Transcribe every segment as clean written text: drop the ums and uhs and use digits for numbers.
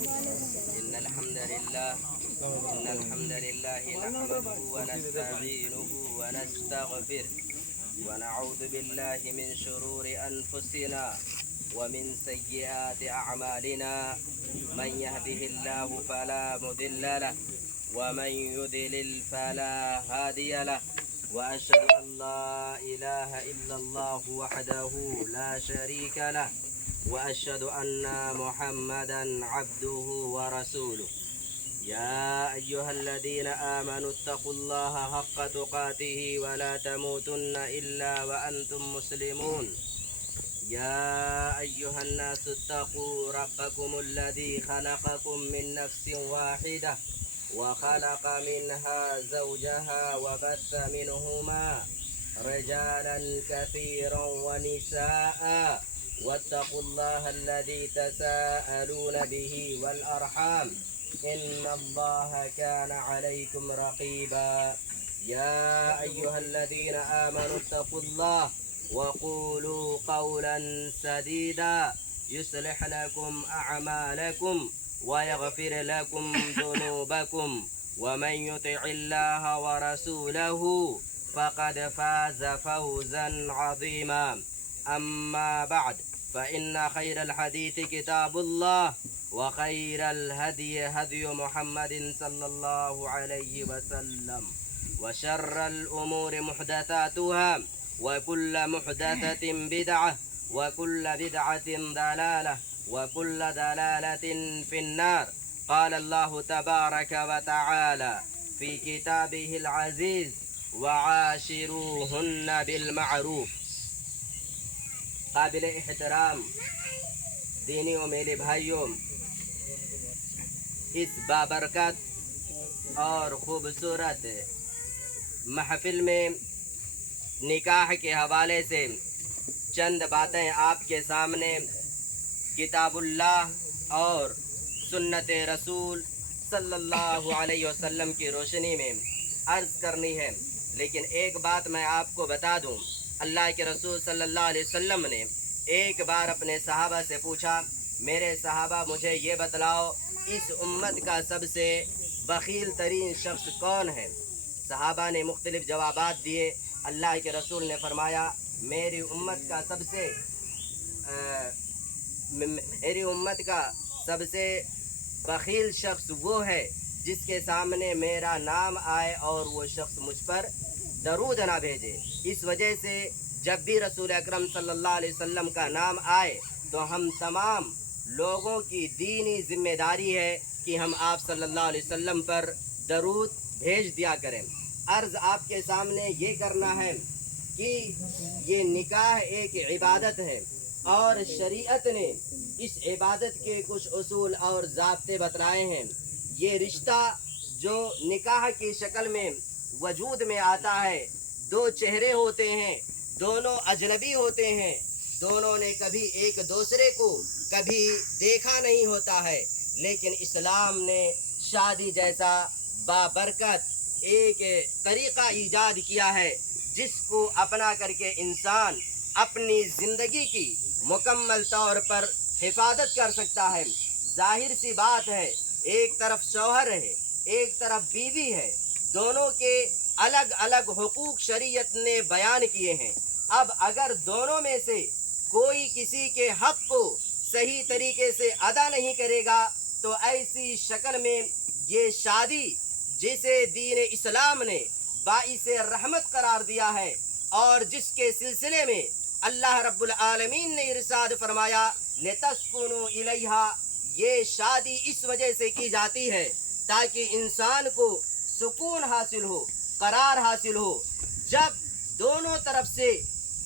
إن الحمد لله نحمده ونستعينه ونستغفره ونعوذ بالله من شرور أنفسنا ومن سيئات أعمالنا. من يهده الله فلا مضل له ومن يضلل فلا هادي له. وأشهد أن لا إله إلا الله وحده لا شريك له وأشهد أن محمدا عبده ورسوله. يا أيها الذين آمنوا اتقوا الله حق تقاته ولا تموتن إلا وأنتم مسلمون. يا أيها الناس اتقوا ربكم الذي خلقكم من نفس واحدة وخلق منها زوجها وبث منهما رجالا كثيرا ونساء. واتقوا الله الذي تساءلون به والأرحام إن الله كان عليكم رقيبا. يا أيها الذين آمنوا اتقوا الله وقولوا قولا سديدا يصلح لكم أعمالكم ويغفر لكم ذنوبكم ومن يطع الله ورسوله فقد فاز فوزا عظيما. أما بعد فإن خير الحديث كتاب الله وخير الهدي هدي محمد صلى الله عليه وسلم وشر الأمور محدثاتها وكل محدثة بدعة وكل بدعة ضلالة وكل ضلالة في النار. قال الله تبارك وتعالى في كتابه العزيز وعاشروهن بالمعروف. قابل احترام دینی و میرے بھائیوں، اس بابرکت اور خوبصورت محفل میں نکاح کے حوالے سے چند باتیں آپ کے سامنے کتاب اللہ اور سنت رسول صلی اللہ علیہ وسلم کی روشنی میں عرض کرنی ہے. لیکن ایک بات میں آپ کو بتا دوں، اللہ کے رسول صلی اللہ علیہ وسلم نے ایک بار اپنے صحابہ سے پوچھا، میرے صحابہ مجھے یہ بتلاؤ اس امت کا سب سے بخیل ترین شخص کون ہے؟ صحابہ نے مختلف جوابات دیے. اللہ کے رسول نے فرمایا، میری امت کا سب سے بخیل شخص وہ ہے جس کے سامنے میرا نام آئے اور وہ شخص مجھ پر درود نہ بھیجے. اس وجہ سے جب بھی رسول اکرم صلی اللہ علیہ وسلم کا نام آئے تو ہم تمام لوگوں کی دینی ذمہ داری ہے کہ ہم آپ صلی اللہ علیہ وسلم پر درود بھیج دیا کریں. عرض آپ کے سامنے یہ کرنا ہے کہ یہ نکاح ایک عبادت ہے اور شریعت نے اس عبادت کے کچھ اصول اور ضابطے بتلائے ہیں. یہ رشتہ جو نکاح کی شکل میں وجود میں آتا ہے، دو چہرے ہوتے ہیں، دونوں اجنبی ہوتے ہیں، دونوں نے کبھی ایک دوسرے کو کبھی دیکھا نہیں ہوتا ہے، لیکن اسلام نے شادی جیسا بابرکت ایک طریقہ ایجاد کیا ہے جس کو اپنا کر کے انسان اپنی زندگی کی مکمل طور پر حفاظت کر سکتا ہے. ظاہر سی بات ہے، ایک طرف شوہر ہے، ایک طرف بیوی ہے، دونوں کے الگ الگ حقوق شریعت نے بیان کیے ہیں. اب اگر دونوں میں سے کوئی کسی کے حق کو صحیح طریقے سے ادا نہیں کرے گا تو ایسی شکل میں یہ شادی جسے دین اسلام نے باعث رحمت قرار دیا ہے اور جس کے سلسلے میں اللہ رب العالمین نے ارشاد فرمایا لِتَسْكُنُوا إِلَيْهَا، یہ شادی اس وجہ سے کی جاتی ہے تاکہ انسان کو سکون حاصل ہو، قرار حاصل ہو. جب دونوں طرف سے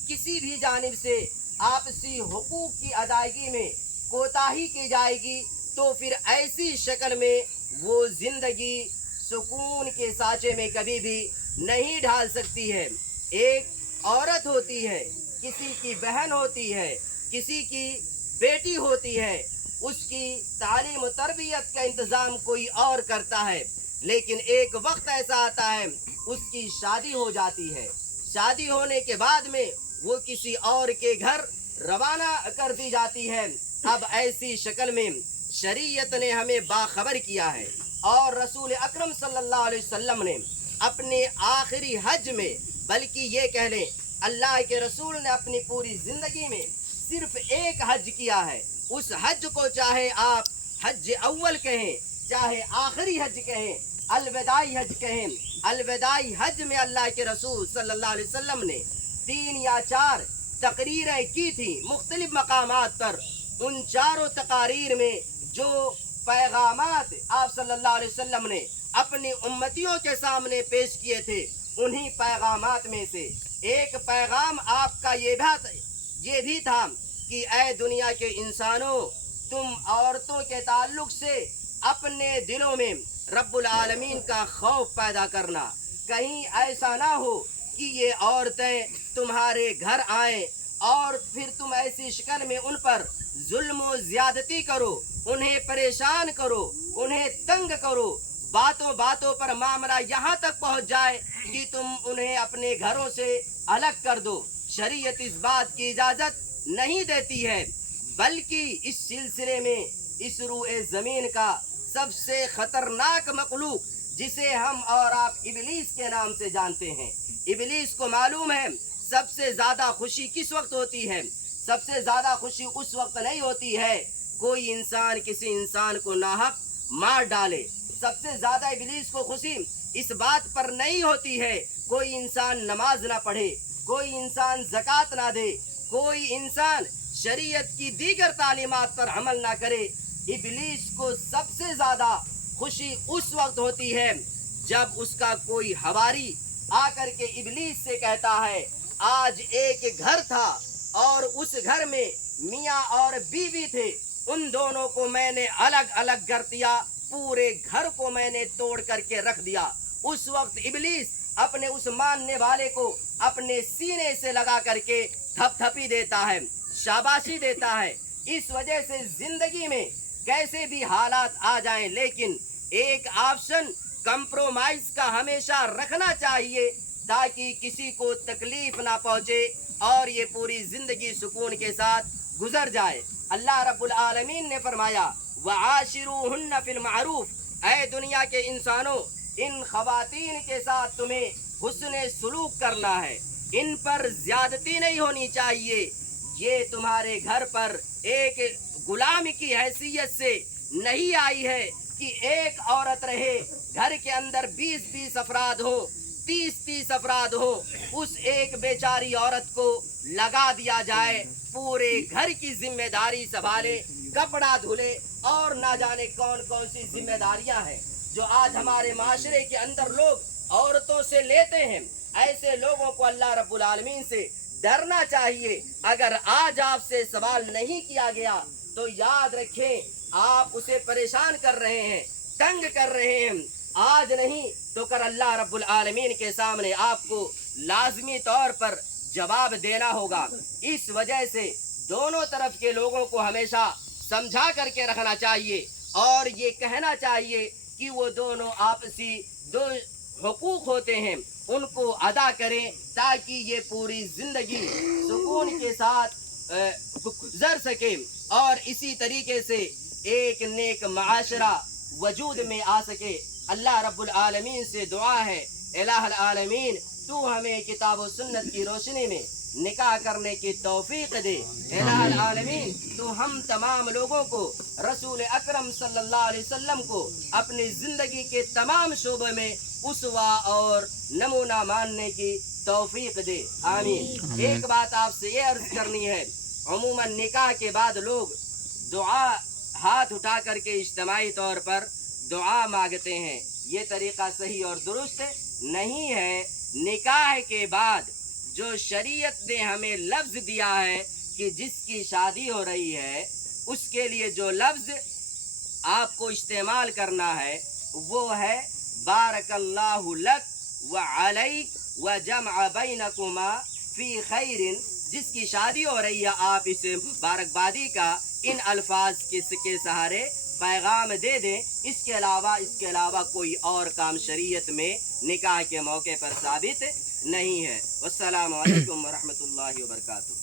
کسی بھی جانب سے آپسی حقوق کی ادائیگی میں کوتاہی کی جائے گی تو پھر ایسی شکل میں وہ زندگی سکون کے سانچے میں کبھی بھی نہیں ڈھال سکتی ہے. ایک عورت ہوتی ہے، کسی کی بہن ہوتی ہے، کسی کی بیٹی ہوتی ہے، اس کی تعلیم و تربیت کا انتظام کوئی اور کرتا ہے، لیکن ایک وقت ایسا آتا ہے اس کی شادی ہو جاتی ہے. شادی ہونے کے بعد میں وہ کسی اور کے گھر روانہ کر دی جاتی ہے. اب ایسی شکل میں शरीयत ने हमें बाखबर किया है और रसूल अकरम सल्लल्लाहु अलैहि वसल्लम ने अपने आखिरी हज में, बल्कि ये कह लें अल्लाह के रसूल ने अपनी पूरी ज़िंदगी में सिर्फ एक हज किया है। उस हज को चाहे आप हज अव्वल कहें, चाहे आखिरी हज कहें, अलविदाई हज कहें, अलविदाई हज में अल्लाह के रसूल सल्लल्लाहु अलैहि वसल्लम ने 3 या 4 तकरीरें की थी मुख्तलिफ मकामात पर। उन चारों तकारीर में जो पैगामात आप सल्लल्लाहु अलैहि वसल्लम ने अपनी उम्मतियों के सामने पेश किए थे, उन्हीं पैगामात में से एक पैगाम आपका ये भी था कि ऐ दुनिया के इंसानों, तुम औरतों के ताल्लुक से अपने दिलों में रब्बुल आलमीन का खौफ पैदा करना। कहीं ऐसा ना हो कि ये औरतें तुम्हारे घर आएं और फिर तुम ऐसी शक्ल में उन पर जुल्म व ज्यादती करो, उन्हें परेशान करो, उन्हें तंग करो, बातों बातों पर मामला यहाँ तक पहुँच जाए कि तुम उन्हें अपने घरों से अलग कर दो। शरीयत इस बात की इजाज़त नहीं देती है, बल्कि इस सिलसिले में इस रूए ज़मीन का सबसे खतरनाक मखलूक जिसे हम और आप इबलीस के नाम से जानते हैं, इबलीस को मालूम है सबसे ज़्यादा खुशी किस वक्त होती है। सबसे ज़्यादा खुशी उस वक्त नहीं होती है कोई इंसान किसी इंसान को नाहक मार डाले। सबसे ज़्यादा इबलीस को खुशी इस बात पर नहीं होती है कोई इंसान नमाज ना पढ़े, कोई इंसान ज़कात ना दे, कोई इंसान शरीयत की दीगर तालीमात पर अमल ना करे। इबलीस को सबसे ज़्यादा खुशी उस वक्त होती है जब उसका कोई हवारी आकर के इबलीस से कहता है, आज एक घर था और उस घर में मियाँ और बीवी थे, उन दोनों को मैंने अलग अलग कर दिया, पूरे घर को मैंने तोड़ करके रख दिया। उस वक्त इबलीस अपने उस मानने वाले को अपने सीने से लगा करके थपथपी देता है, शाबाशी देता है। इस वजह से जिंदगी में कैसे भी हालात आ जाएं, लेकिन एक ऑप्शन कंप्रोमाइज का हमेशा रखना चाहिए ताकि किसी को तकलीफ ना पहुंचे और ये पूरी जिंदगी सुकून के साथ गुजर जाए। अल्लाह रब्बुल आलमीन ने फरमाया, वआशिरूहुन्ना फिल मारूफ, ऐ दुनिया के इंसानों, इन खवातीन के साथ तुम्हें हुस्ने सुलूक करना है, इन पर ज्यादती नहीं होनी चाहिए। ये तुम्हारे घर पर एक गुलाम की हैसियत से नहीं आई है कि एक औरत रहे, घर के अंदर 20-20 अफराद हो, 30-30 अफराद हो, उस एक बेचारी औरत को लगा दिया जाए पूरे घर की जिम्मेदारी संभाले, कपड़ा धुले और ना जाने कौन कौन सी जिम्मेदारियां हैं जो आज हमारे माशरे के अंदर लोग औरतों से लेते हैं। ऐसे लोगों को अल्लाह रब्बुल आलमीन से डरना चाहिए। अगर आज आपसे सवाल नहीं किया गया तो याद रखें आप उसे परेशान कर रहे हैं, तंग कर रहे हैं। आज नहीं तो कल अल्लाह रब्बुल आलमीन के सामने आपको लाजमी तौर पर जवाब देना होगा। इस वजह से दोनों तरफ के लोगों को हमेशा समझा करके रखना चाहिए और ये कहना चाहिए कि वो दोनों आपसी दो हुकूक होते हैं, उनको अदा करें ताकि ये पूरी जिंदगी सुकून के साथ गुजर सके और इसी तरीके से एक नेक माशरा वजूद में आ सके। अल्लाह रब्बुल आलमीन से दुआ है, इलाहुल आलमीन तू हमें किताब व सुन्नत की रोशनी में निकाह करने की तौफीक दे। इलाहुल आलमीन तू हम तमाम लोगों को रसूल अकरम सल्लल्लाहु अलैहि वसल्लम को अपनी ज़िंदगी के तमाम शोबे में उसवा और नमूना मानने की तौफीक दे, आमीन। एक बात आपसे ये अर्ज करनी है, अमूमन निकाह के बाद लोग दुआ हाथ उठा करके इज्तिमाई तौर पर दुआ मांगते हैं, ये तरीका सही और दुरुस्त नहीं है। निकाह के बाद जो शरीयत ने हमें लफ्ज़ दिया है कि जिसकी शादी हो रही है उसके लिए जो लफ्ज़ आपको इस्तेमाल करना है वो है बारकल्लाहु लक व अलैक व जमअ बैनकुमा फी खैरिन। जिसकी शादी हो रही है आप इसे बारकबादी का इन अल्फाज के सहारे पैगाम दे दें। इसके अलावा कोई और काम शरीयत में निकाह के मौके पर साबित नहीं है। वस्सलामु अलैकुम व रहमतुल्लाहि व बरकातुहू।